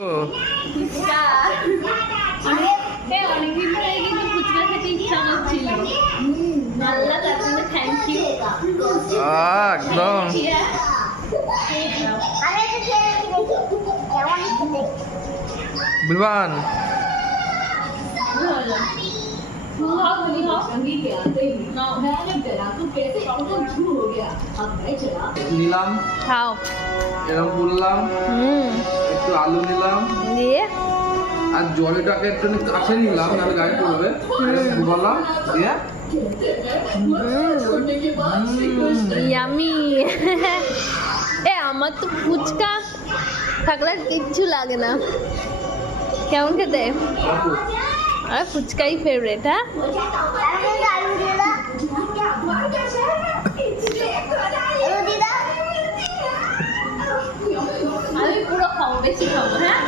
ফুচকা অনেকদিন ধরে কিন্তু ফুচকা খেতে ইচ্ছা করছিল। আল্লাহ তার জন্য থ্যাংক ইউ। একদম বিমান নিলাম, খাও। এরকম বললাম, একটু আলু নিলাম দিয়ে আর জলটাকে একটু কাছে নিলাম, নাহলে গায়ে পড়বে। ডুবালাম দিয়ে ইয়ামি। এ আমার তো ফুচকা থাকলে আর কিচ্ছু লাগে না। কেমন খেতে? আর ফুচকাই ফেভারিট। হ্যাঁ, আমি পুরো খাবো, বেশি খাবো। হ্যাঁ।